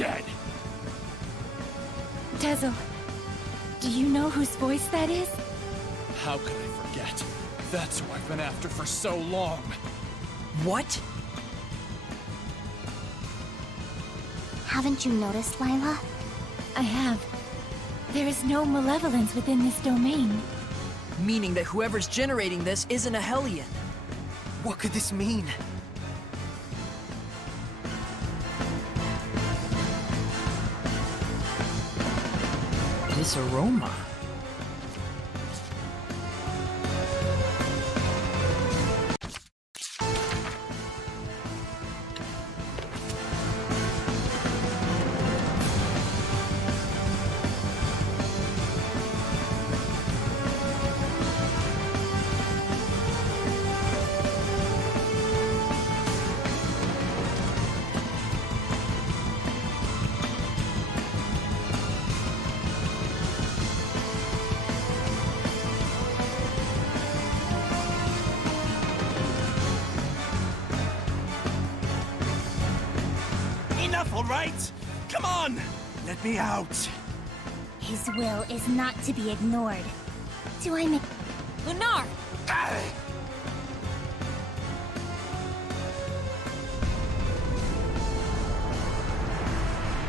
dead! Dazzle, do you know whose voice that is? How could I forget? That's who I've been after for so long! What? Haven't you noticed, Lila? I have. There is no malevolence within this domain. Meaning that whoever's generating this isn't a Hellion. What could this mean? This aroma. Enough, all right? Come on! Let me out! His will is not to be ignored. Do I make... Lunar!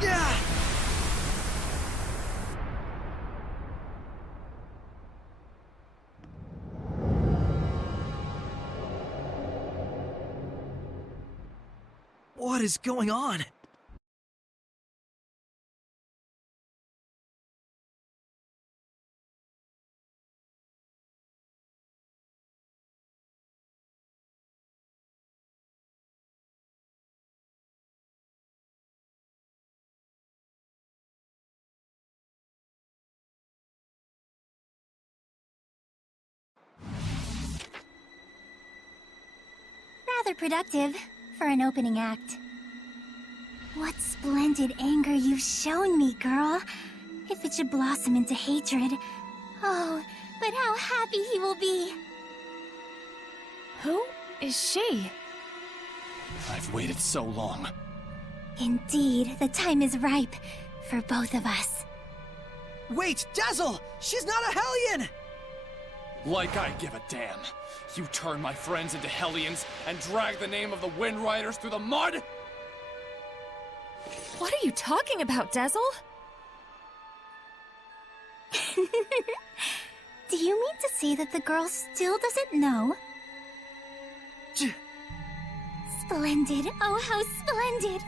Yeah! What is going on? Rather productive for an opening act. What splendid anger you've shown me, girl. If it should blossom into hatred, oh, but how happy he will be. Who is she? I've waited so long. Indeed, the time is ripe for both of us. Wait, Dazzle! She's not a Hellion! Like I give a damn. You turn my friends into Hellions and drag the name of the Wind Riders through the mud? What are you talking about, Dazzle? Do you mean to say that the girl still doesn't know? Splendid, oh how splendid!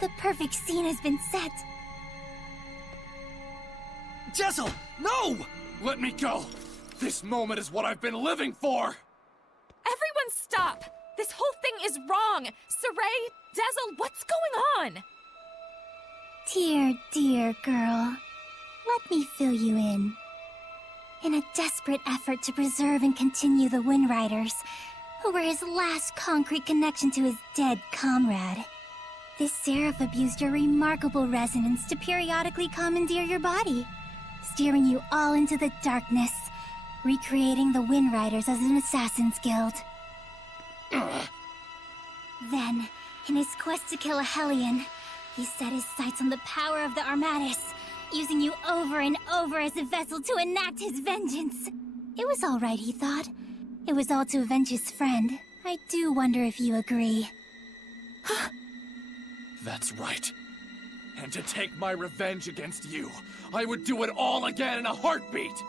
The perfect scene has been set. Dazzle, no! Let me go! This moment is what I've been living for! Everyone stop! This whole thing is wrong! Saray, Dazzle, what's going on? Dear, dear girl. Let me fill you in. In a desperate effort to preserve and continue the Wind Riders, who were his last concrete connection to his dead comrade, this seraph abused your remarkable resonance to periodically commandeer your body, steering you all into the darkness, recreating the Wind Riders as an assassin's guild. Then, in his quest to kill a Hellion, he set his sights on the power of the Armatis, using you over and over as a vessel to enact his vengeance. It was all right, he thought. It was all to avenge his friend. I do wonder if you agree. That's right. And to take my revenge against you, I would do it all again in a heartbeat!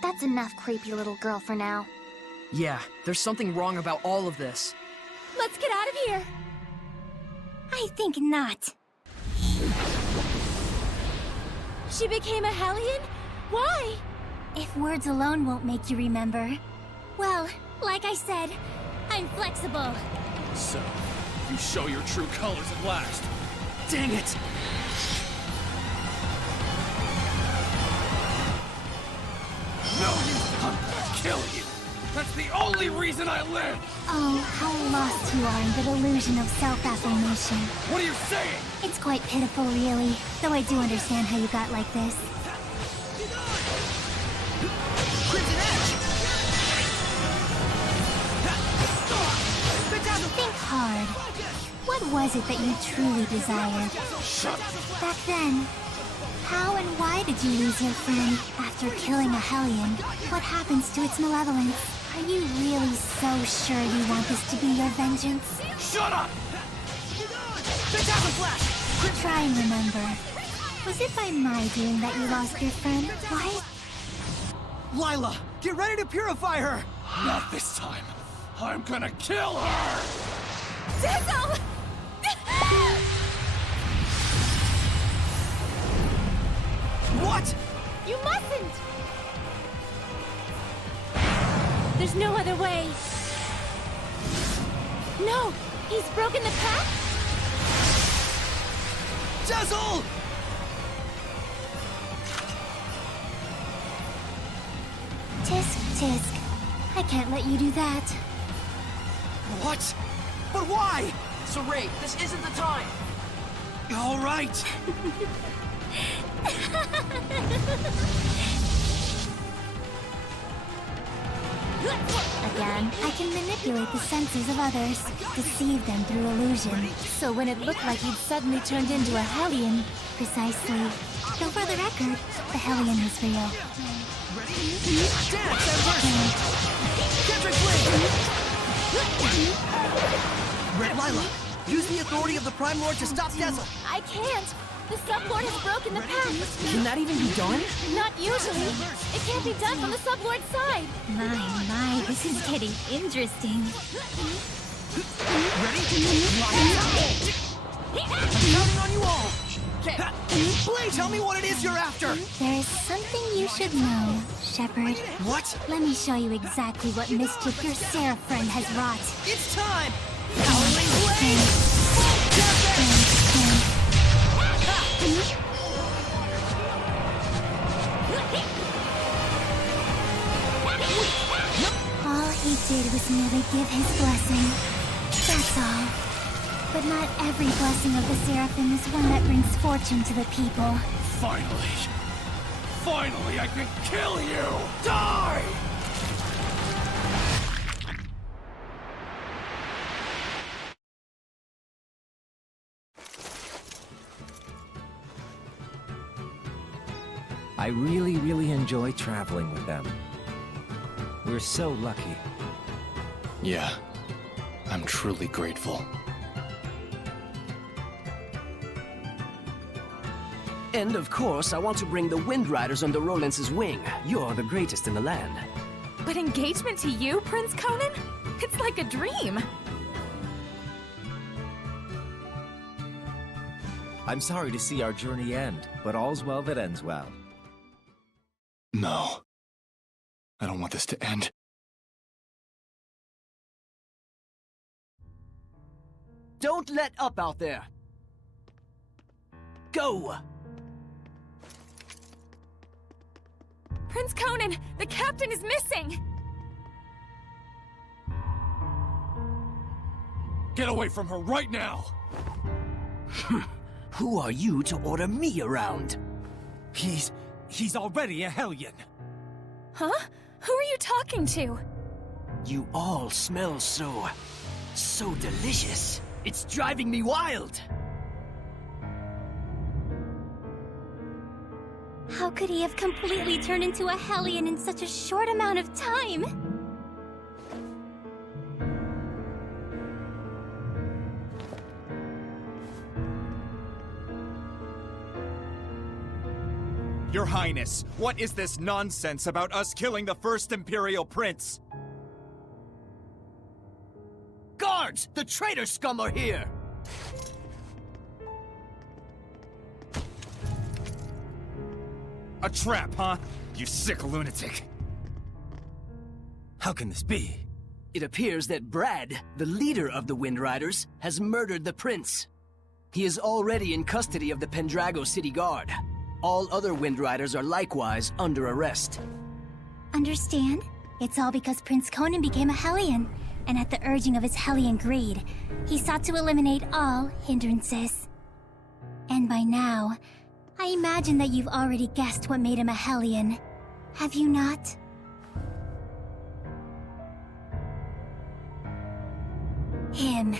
That's enough, creepy little girl, for now. Yeah, there's something wrong about all of this. Let's get out of here! I think not. She became a Hellion? Why? If words alone won't make you remember, well, like I said, I'm flexible. So, you show your true colors at last. Dang it! No, I'm gonna kill you! That's the only reason I live! Oh, how lost you are in the delusion of self-affirmation. What are you saying? It's quite pitiful, really, though I do understand how you got like this. Crimson Edge! Think hard. What was it that you truly desired? Shut up! Back then, how and why did you lose your friend after killing a Hellion? What happens to its malevolence? Are you really so sure you want this to be your vengeance? Shut up! Phantasm Flash! Try and remember. Was it by my doing that you lost your friend? Why? Lila, get ready to purify her! Not this time. I'm gonna kill her! Dazzle! What? You mustn't! There's no other way. No! He's broken the pact? Dazzle! Tisk, tisk. I can't let you do that. What? But why? Saray, this isn't the time! All right. Again, I can manipulate the senses of others, deceive them through illusion. So when it looked like you'd suddenly turned into a Hellion, precisely. Though for the record, the Hellion was real. Dance and burst! Kendrick Flame! Red Lila, use the authority of the Prime Lord to stop Dazzle! I can't! The Sublord has broken the pact! Can that even be done? Not usually! It can't be done from the Sublord's side! My, this is getting interesting. Ready? I'm counting on you all! Blade, tell me what it is you're after! There's something you should know, Shepard. What? Let me show you exactly what mischief your Seraph friend has wrought. It's time! Howling Blade! Full Tempest! All he did was merely give his blessing. That's all. But not every blessing of the Seraphim is one that brings fortune to the people. Finally! Finally, I can kill you! Die! I really enjoy traveling with them. We're so lucky. Yeah, I'm truly grateful. And of course, I want to bring the Wind Riders under Rollins' wing. You're the greatest in the land. But engagement to you, Prince Conan? It's like a dream! I'm sorry to see our journey end, but all's well that ends well. No. I don't want this to end. Don't let up out there! Go! Prince Conan, the captain is missing! Get away from her right now! Who are you to order me around? He's already a Hellion. Huh? Who are you talking to? You all smell so delicious. It's driving me wild. How could he have completely turned into a Hellion in such a short amount of time? Your Highness, what is this nonsense about us killing the first Imperial Prince? Guards! The traitor scum are here! A trap, huh? You sick lunatic. How can this be? It appears that Brad, the leader of the Wind Riders, has murdered the prince. He is already in custody of the Pendrago City Guard. All other Wind Riders are likewise under arrest. Understand? It's all because Prince Conan became a Hellion, and at the urging of his Hellion greed, he sought to eliminate all hindrances. And by now, I imagine that you've already guessed what made him a Hellion. Have you not? Him.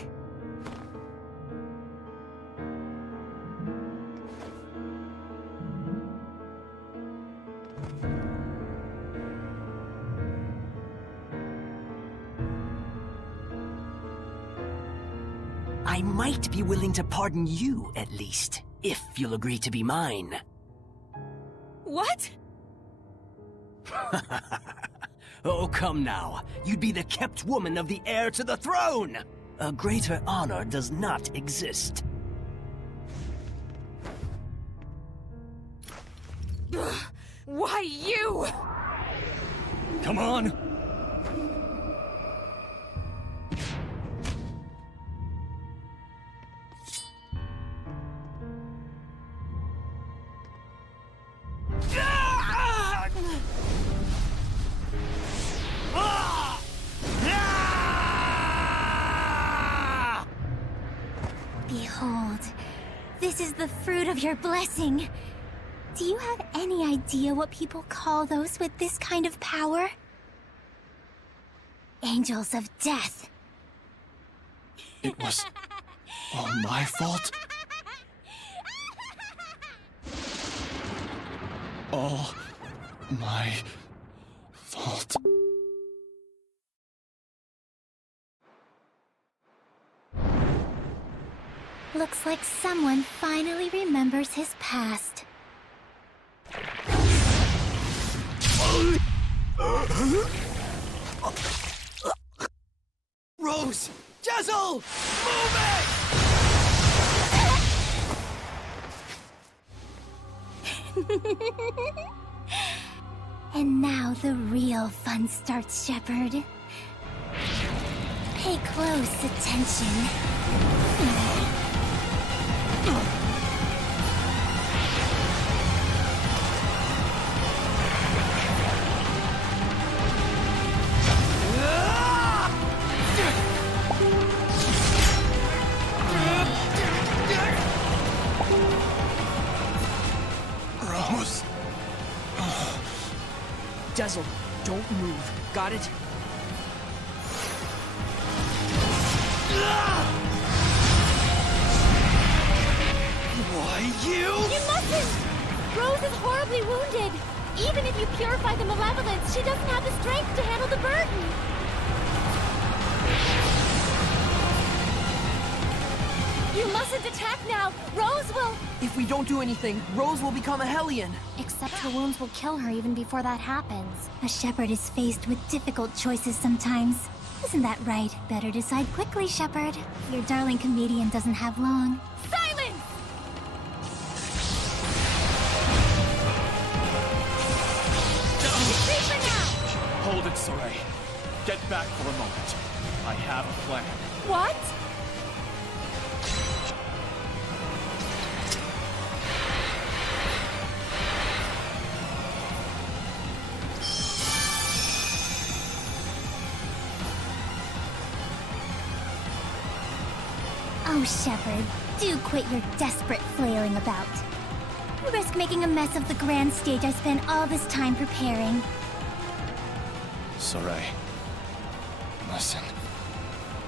I might be willing to pardon you, at least, if you'll agree to be mine. What? Oh, come now. You'd be the kept woman of the heir to the throne! A greater honor does not exist. Why you? Come on! Behold, this is the fruit of your blessing. Do you have any idea what people call those with this kind of power? Angels of death. It was all my fault? All my fault. Looks like someone finally remembers his past. Rose! Jessel! Move it! And now the real fun starts, Shepard. Pay close attention. Rose. Dazzle, don't move. Got it? Why, you? You mustn't! Rose is horribly wounded. Even if you purify the malevolence, she doesn't have the strength to handle the burden. You mustn't attack now! Rose will... If we don't do anything, Rose will become a Hellion. Except her wounds will kill her even before that happens. A shepherd is faced with difficult choices sometimes. Isn't that right? Better decide quickly, Shepard. Your darling comedian doesn't have long. Silence! Retreat for now! Hold it, Saray. Get back for a moment. I have a plan. What? Oh, Shepard, do quit your desperate flailing about. You risk making a mess of the grand stage I spent all this time preparing. Saray. Listen.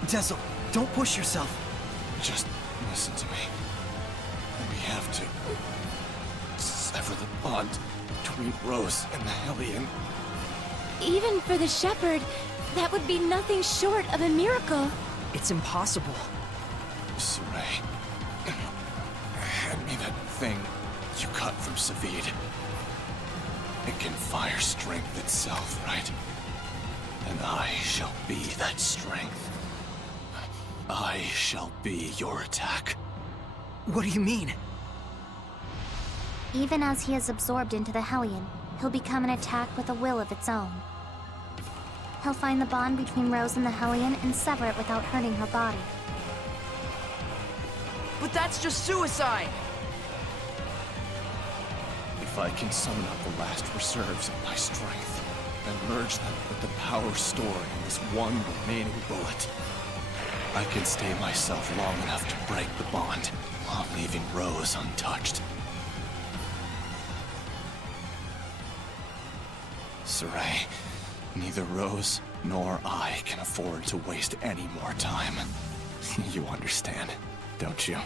Jessel, don't push yourself. Just listen to me. We have to sever the bond between Rose and the Hellion. Even for the shepherd, that would be nothing short of a miracle. It's impossible. Saray. Hand me that thing you cut from Savid. It can fire strength itself, right? And I shall be that strength. I shall be your attack. What do you mean? Even as he is absorbed into the Hellion, he'll become an attack with a will of its own. He'll find the bond between Rose and the Hellion and sever it without hurting her body. But that's just suicide! If I can summon up the last reserves of my strength and merge them with the power stored in this one remaining bullet, I can stay myself long enough to break the bond while leaving Rose untouched. Saray, neither Rose nor I can afford to waste any more time. You understand, don't you?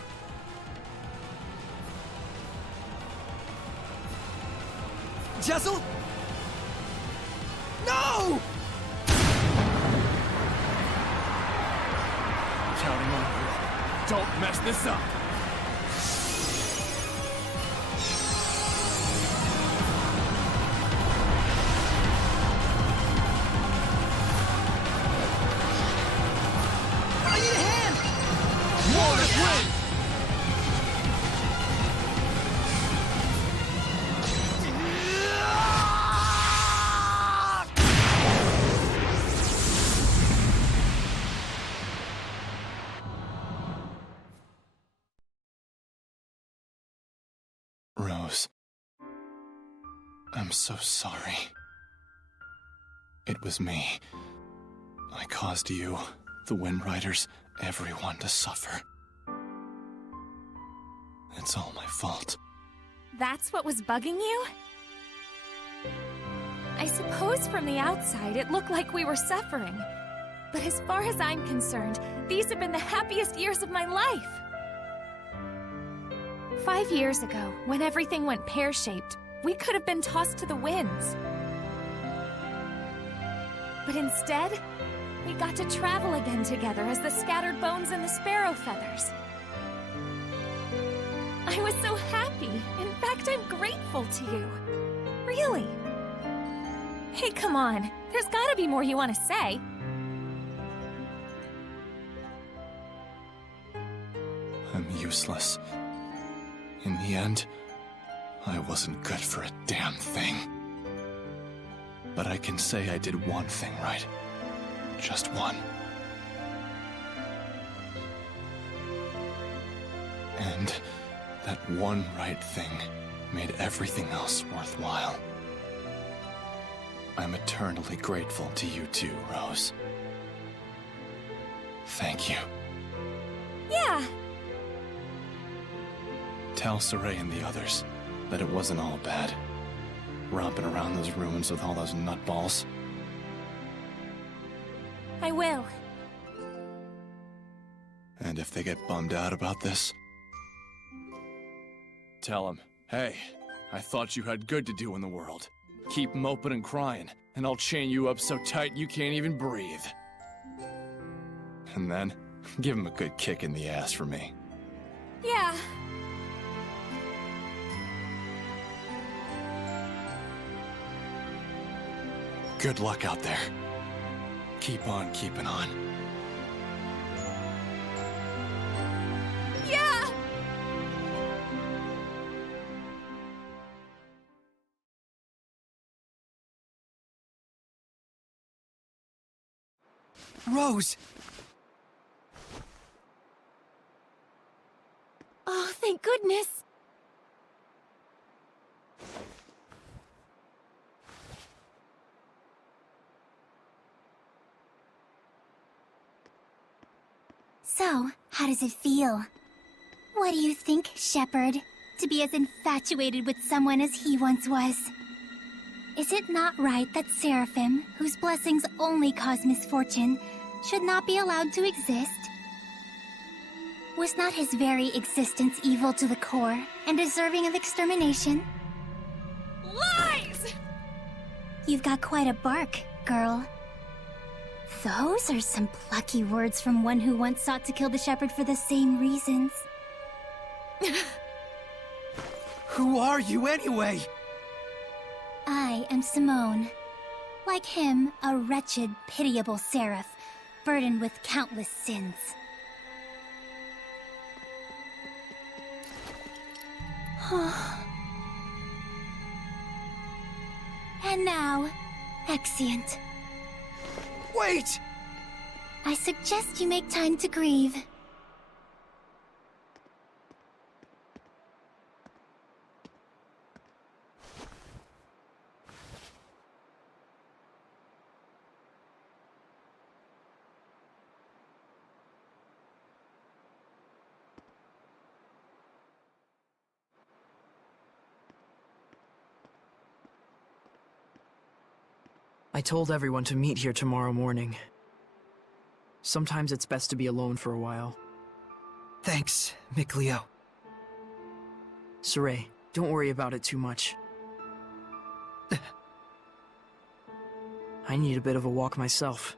Jessel? No! Counting on you. Don't mess this up! I need a hand! Mortis win! Rose, I'm so sorry. It was me. I caused you, the Wind Riders, everyone to suffer. It's all my fault. That's what was bugging you? I suppose from the outside it looked like we were suffering. But as far as I'm concerned, these have been the happiest years of my life. 5 years ago, when everything went pear-shaped, we could have been tossed to the winds. But instead, we got to travel again together as the scattered bones and the sparrow feathers. I was so happy. In fact, I'm grateful to you. Really. Hey, come on. There's gotta be more you want to say. I'm useless. In the end, I wasn't good for a damn thing. But I can say I did one thing right. Just one. And that one right thing made everything else worthwhile. I'm eternally grateful to you too, Rose. Thank you. Yeah. Tell Saray and the others that it wasn't all bad. Romping around those ruins with all those nutballs. I will. And if they get bummed out about this, tell them, hey, I thought you had good to do in the world. Keep moping and crying, and I'll chain you up so tight you can't even breathe. And then, give them a good kick in the ass for me. Yeah. Good luck out there. Keep on keeping on. Yeah! Rose! Oh, thank goodness. So, how does it feel? What do you think, Shepherd? To be as infatuated with someone as he once was? Is it not right that Seraphim, whose blessings only cause misfortune, should not be allowed to exist? Was not his very existence evil to the core and deserving of extermination? Lies! You've got quite a bark, girl. Those are some plucky words from one who once sought to kill the shepherd for the same reasons. Who are you anyway? I am Simone. Like him, a wretched, pitiable seraph, burdened with countless sins. And now, Exeunt. Wait! I suggest you make time to grieve. I told everyone to meet here tomorrow morning. Sometimes it's best to be alone for a while. Thanks, Mikleo. Saray, don't worry about it too much. I need a bit of a walk myself.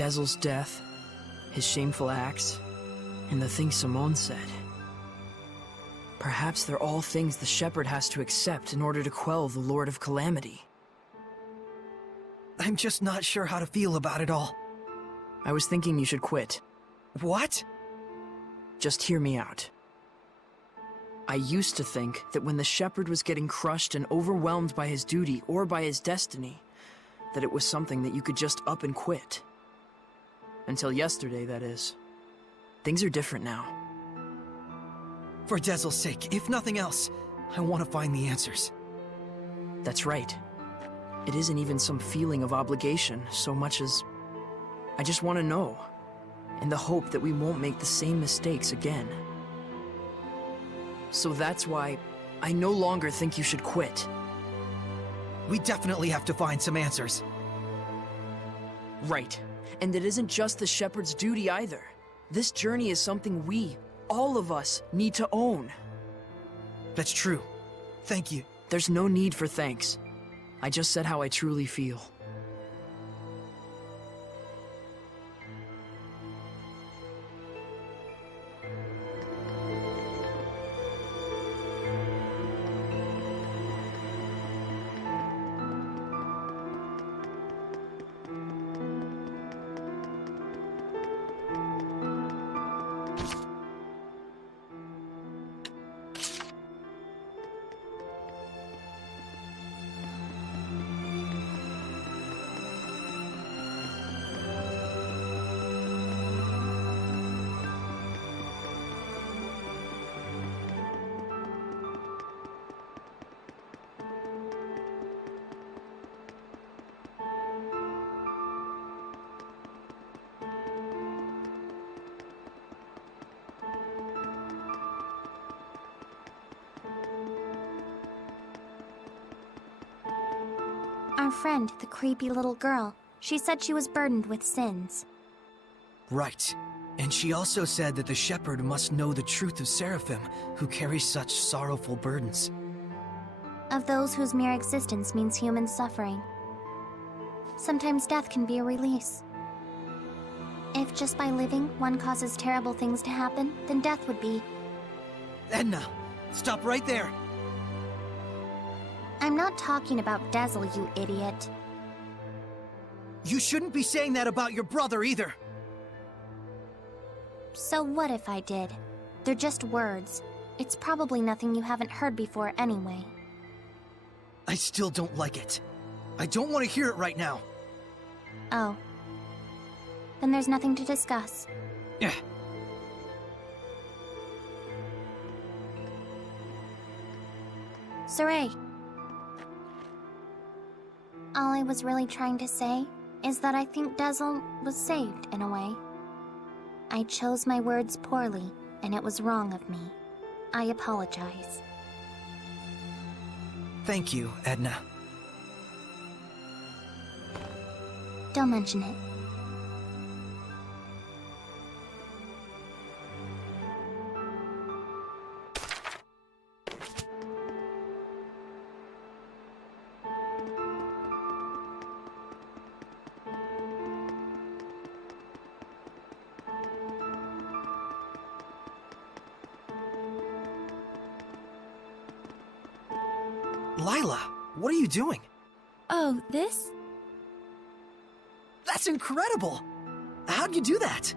Dezel's death, his shameful acts, and the things Simone said. Perhaps they're all things the Shepherd has to accept in order to quell the Lord of Calamity. I'm just not sure how to feel about it all. I was thinking you should quit. What? Just hear me out. I used to think that when the Shepherd was getting crushed and overwhelmed by his duty or by his destiny, that it was something that you could just up and quit. Until yesterday, that is. Things are different now. For Dezel's sake, if nothing else, I want to find the answers. That's right. It isn't even some feeling of obligation so much as I just want to know, in the hope that we won't make the same mistakes again. So that's why I no longer think you should quit. We definitely have to find some answers. Right. And it isn't just the Shepherd's duty either. This journey is something we, all of us, need to own. That's true. Thank you. There's no need for thanks. I just said how I truly feel. Our friend, the creepy little girl, she said she was burdened with sins. Right. And she also said that the Shepherd must know the truth of Seraphim, who carry such sorrowful burdens. Of those whose mere existence means human suffering. Sometimes death can be a release. If just by living one causes terrible things to happen, then death would be. Edna, stop right there! I'm not talking about Dezel, you idiot. You shouldn't be saying that about your brother either! So what if I did? They're just words. It's probably nothing you haven't heard before anyway. I still don't like it. I don't want to hear it right now. Oh. Then there's nothing to discuss. Yeah. Saray. All I was really trying to say is that I think Dezel was saved in a way. I chose my words poorly, and it was wrong of me. I apologize. Thank you, Edna. Don't mention it. Lila, what are you doing? Oh, this? That's incredible! How'd you do that?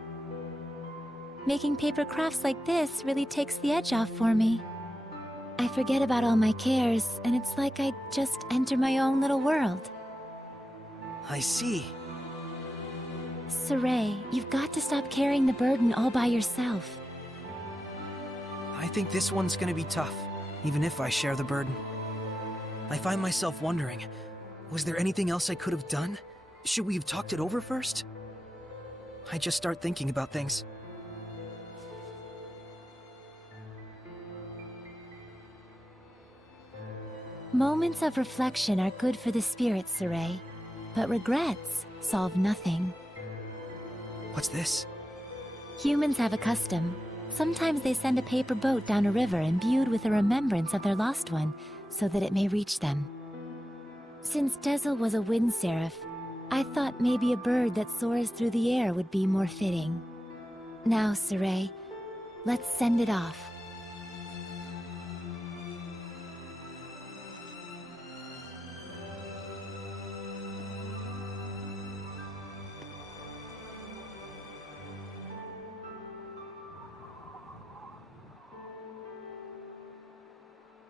Making paper crafts like this really takes the edge off for me. I forget about all my cares, and it's like I just enter my own little world. I see. Saray, you've got to stop carrying the burden all by yourself. I think this one's gonna be tough, even if I share the burden. I find myself wondering, was there anything else I could have done? Should we have talked it over first? I just start thinking about things. Moments of reflection are good for the spirit, Saray, but regrets solve nothing. What's this? Humans have a custom. Sometimes they send a paper boat down a river imbued with a remembrance of their lost one, so that it may reach them. Since Dezel was a wind seraph, I thought maybe a bird that soars through the air would be more fitting. Now, Saray, let's send it off.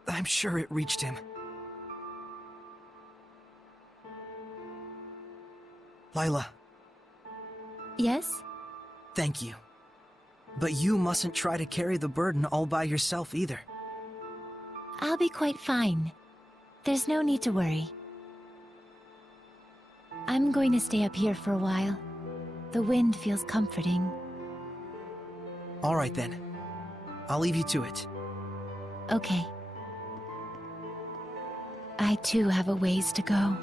I'm sure it reached him. Lila, Yes? thank you. But you mustn't try to carry the burden all by yourself either. I'll be quite fine. There's no need to worry. I'm going to stay up here for a while. The wind feels comforting. All right then. I'll leave you to it. Okay. I too have a ways to go.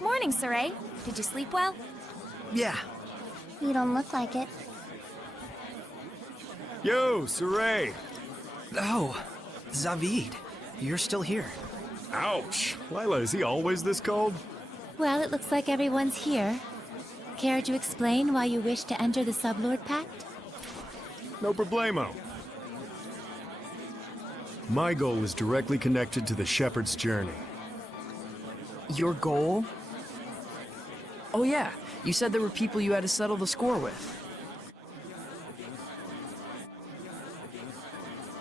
Morning, Saray. Did you sleep well? Yeah. You don't look like it. Yo, Saray! Oh, Zavid, you're still here. Ouch! Lila, is he always this cold? Well, it looks like everyone's here. Care to explain why you wish to enter the Sublord Pact? No problemo. My goal is directly connected to the Shepherd's journey. Your goal? Oh yeah, you said there were people you had to settle the score with.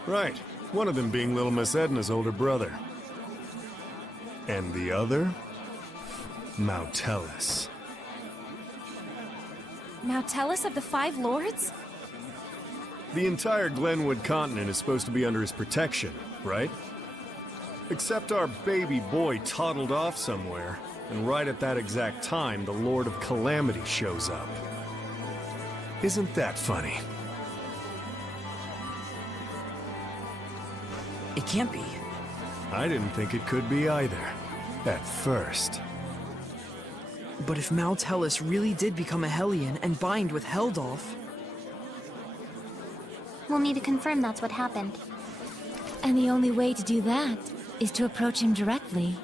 Right. One of them being little Miss Edna's older brother. And the other? Mautellus. Now tell us of the Five Lords? The entire Glenwood continent is supposed to be under his protection, right? Except our baby boy toddled off somewhere, and right at that exact time, the Lord of Calamity shows up. Isn't that funny? It can't be. I didn't think it could be either. At first. But if Mautellus really did become a Hellion and bind with Heldolf... We'll need to confirm that's what happened. And the only way to do that is to approach him directly.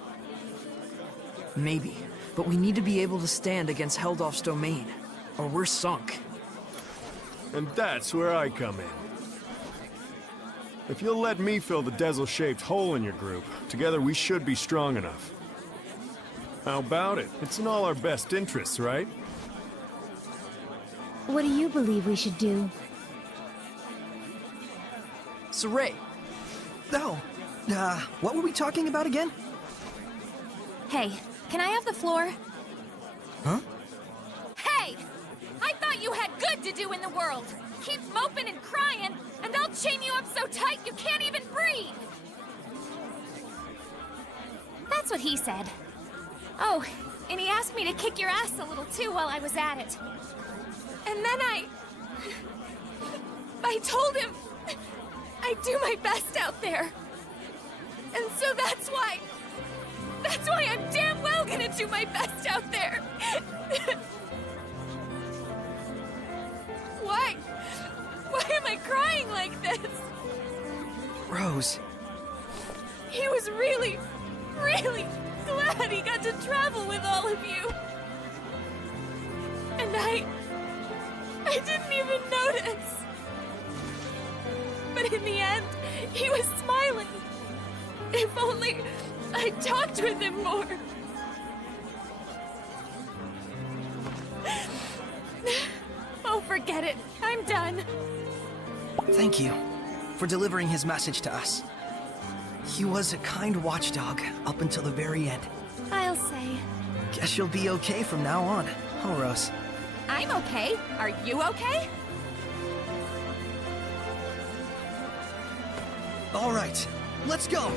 Maybe. But we need to be able to stand against Heldolf's domain, or we're sunk. And that's where I come in. If you'll let me fill the Dezel-shaped hole in your group, together we should be strong enough. How about it? It's in all our best interests, right? What do you believe we should do? Saray, No. What were we talking about again? Hey, can I have the floor? Huh? Hey! I thought you had good to do in the world! Keep moping and crying, and I'll chain you up so tight you can't even breathe! That's what he said. Oh, and he asked me to kick your ass a little too while I was at it. And then I told him I'd do my best out there. And so that's why I'm damn well gonna do my best out there. Why am I crying like this? Rose. He was really, really glad he got to travel with all of you. And I didn't even notice. But in the end, he was smiling. If only I talked with him more. Oh, forget it. I'm done. Thank you for delivering his message to us. He was a kind watchdog up until the very end. I'll say. Guess you'll be okay from now on, huh, Rose? I'm okay. Are you okay? All right, let's go!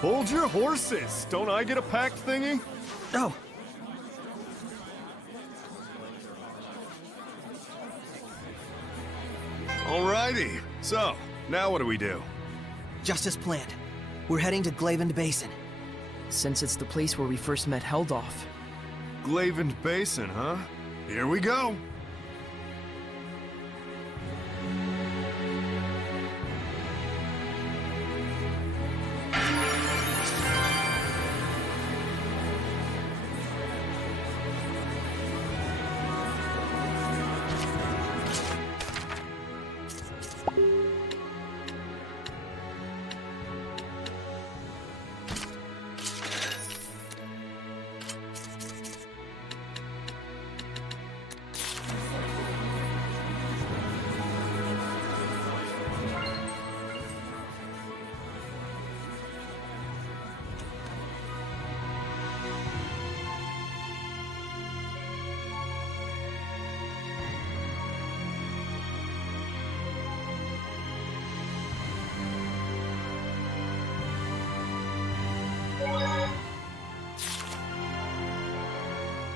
Hold your horses! Don't I get a packed thingy? Oh, Alrighty. So, now what do we do? just as planned. We're heading to Glavend Basin. since it's the place where we first met Heldolf. Glavend Basin, huh? Here we go!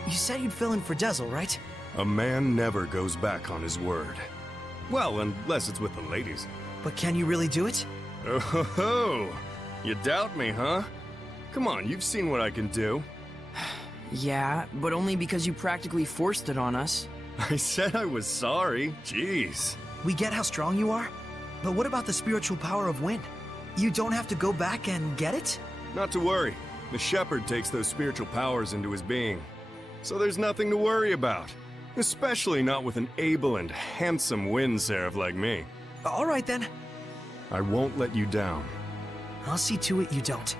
You said you'd fill in for Dezel, right? A man never goes back on his word. Well, unless it's with the ladies. But can you really do it? Oh ho ho! You doubt me, huh? Come on, you've seen what I can do. Yeah, but only because you practically forced it on us. I said I was sorry. Jeez. We get how strong you are, but what about the spiritual power of wind? You don't have to go back and get it? Not to worry. The shepherd takes those spiritual powers into his being. So there's nothing to worry about. Especially not with an able and handsome wind seraph like me. All right then. I won't let you down. I'll see to it you don't.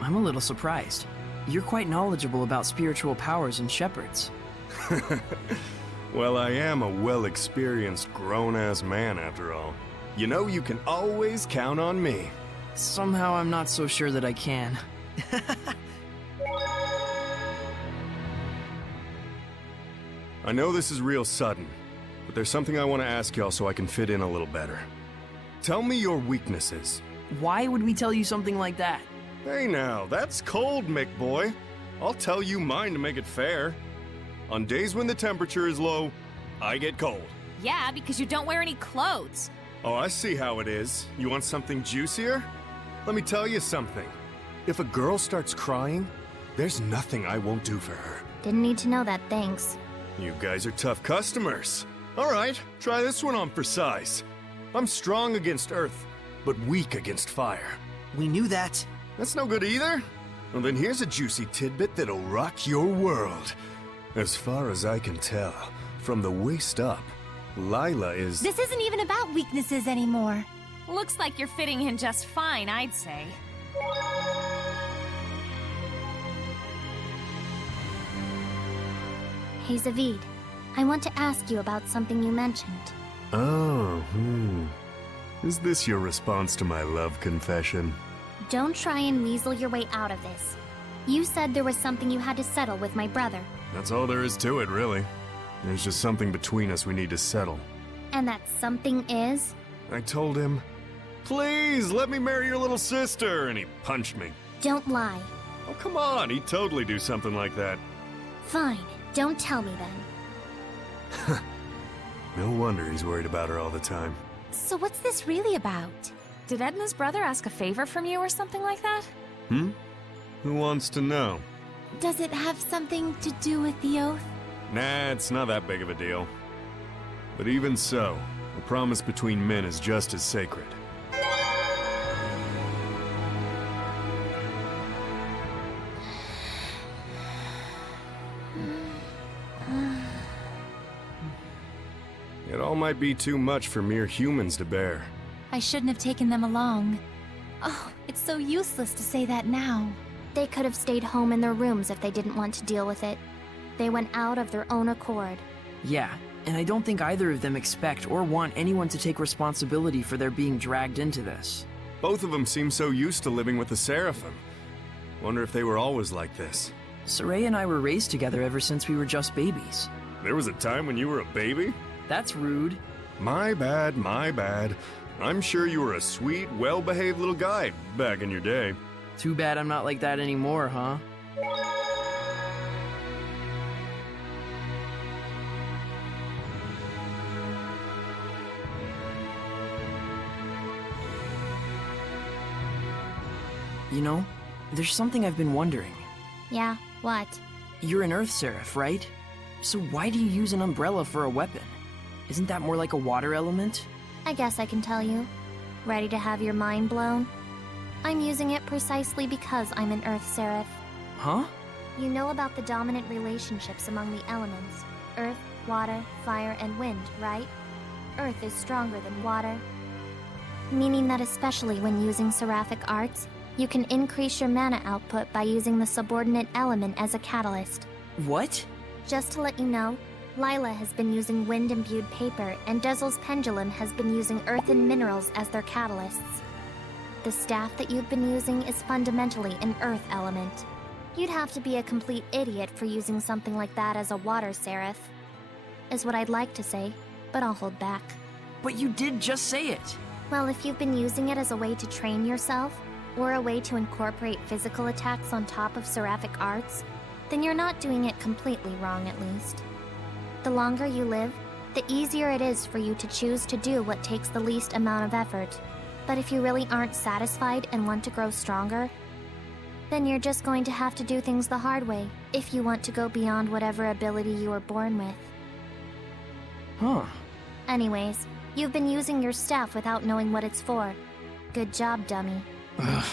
I'm a little surprised. You're quite knowledgeable about spiritual powers and shepherds. Well, I am a well-experienced grown-ass man after all. You know you can always count on me. Somehow I'm not so sure that I can. I know this is real sudden, but there's something I want to ask y'all so I can fit in a little better. Tell me your weaknesses. Why would we tell you something like that? Hey now, that's cold, Mick boy. I'll tell you mine to make it fair. On days when the temperature is low, I get cold. Yeah, because you don't wear any clothes. Oh, I see how it is. You want something juicier? Let me tell you something. If a girl starts crying, there's nothing I won't do for her. Didn't need to know that, thanks. You guys are tough customers. All right, try this one on for size. I'm strong against earth, but weak against fire. We knew that. That's no good either? Well, then here's a juicy tidbit that'll rock your world. As far as I can tell, from the waist up, Lila is... This isn't even about weaknesses anymore. Looks like you're fitting in just fine, I'd say. Hey, Zavid. I want to ask you about something you mentioned. Oh, Is this your response to my love confession? Don't try and weasel your way out of this. You said there was something you had to settle with my brother. That's all there is to it, really. There's just something between us we need to settle. And that something is? I told him, please, let me marry your little sister, and he punched me. Don't lie. Oh, come on, he'd totally do something like that. Fine. Don't tell me then. No wonder he's worried about her all the time. So what's this really about? Did Edna's brother ask a favor from you or something like that? Who wants to know? Does it have something to do with the oath? Nah, it's not that big of a deal. But even so, a promise between men is just as sacred. It all might be too much for mere humans to bear. I shouldn't have taken them along. Oh, it's so useless to say that now. They could have stayed home in their rooms if they didn't want to deal with it. They went out of their own accord. Yeah, and I don't think either of them expect or want anyone to take responsibility for their being dragged into this. Both of them seem so used to living with the Seraphim. Wonder if they were always like this. Saray and I were raised together ever since we were just babies. There was a time when you were a baby? That's rude. My bad, my bad. I'm sure you were a sweet, well-behaved little guy back in your day. Too bad I'm not like that anymore, huh? You know, there's something I've been wondering. Yeah, what? You're an Earth Seraph, right? So why do you use an umbrella for a weapon? Isn't that more like a water element? I guess I can tell you. Ready to have your mind blown? I'm using it precisely because I'm an Earth Seraph. Huh? You know about the dominant relationships among the elements. Earth, water, fire, and wind, right? Earth is stronger than water. Meaning that especially when using seraphic arts, you can increase your mana output by using the subordinate element as a catalyst. What? Just to let you know, Lila has been using wind-imbued paper, and Dezel's pendulum has been using earth and minerals as their catalysts. The staff that you've been using is fundamentally an earth element. You'd have to be a complete idiot for using something like that as a water seraph. Is what I'd like to say, but I'll hold back. But you did just say it. Well, if you've been using it as a way to train yourself, or a way to incorporate physical attacks on top of seraphic arts, then you're not doing it completely wrong, at least. The longer you live, the easier it is for you to choose to do what takes the least amount of effort. But if you really aren't satisfied and want to grow stronger, then you're just going to have to do things the hard way if you want to go beyond whatever ability you were born with. Huh. Anyways, you've been using your staff without knowing what it's for. Good job, dummy. Ugh.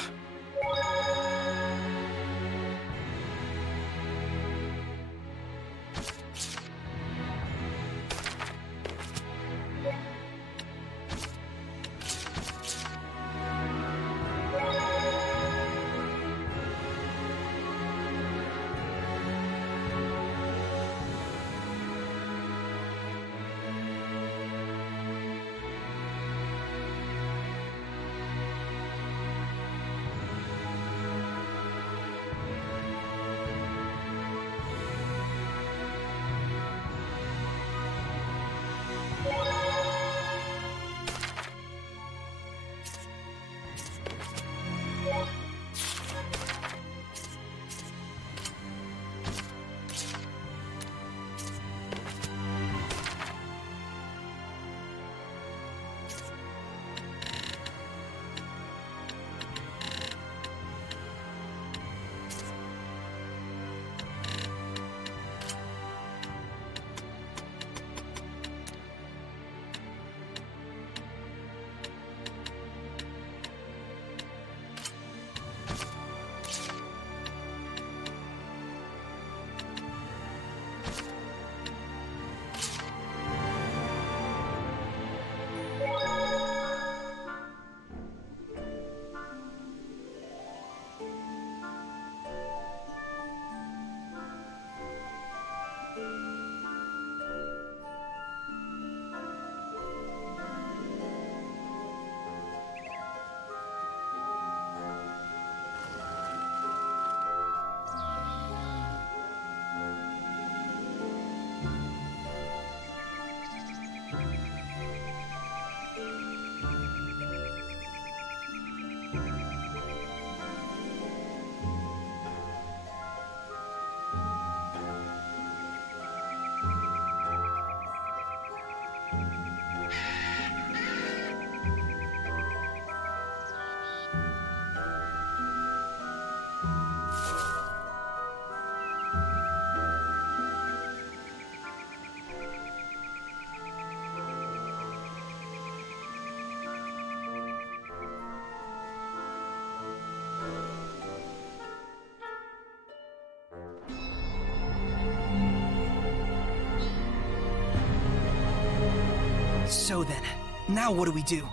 So then, now what do we do?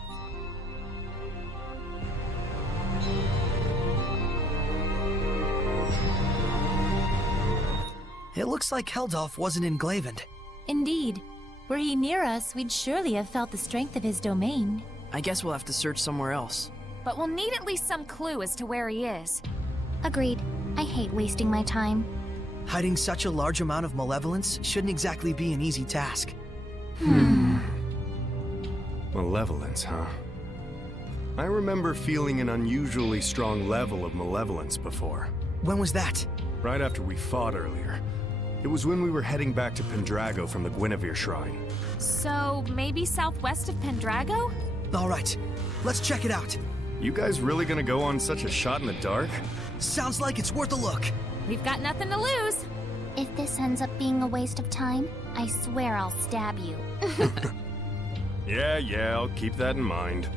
It looks like Heldolf wasn't in Glavend. Indeed. Were he near us, we'd surely have felt the strength of his domain. I guess we'll have to search somewhere else. But we'll need at least some clue as to where he is. Agreed. I hate wasting my time. Hiding such a large amount of malevolence shouldn't exactly be an easy task. Malevolence, huh? I remember feeling an unusually strong level of malevolence before. When was that? Right after we fought earlier. It was when we were heading back to Pendrago from the Guinevere Shrine. So, maybe southwest of Pendrago? Alright, let's check it out. You guys really gonna go on such a shot in the dark? Sounds like it's worth a look. We've got nothing to lose. If this ends up being a waste of time, I swear I'll stab you. Yeah, I'll keep that in mind.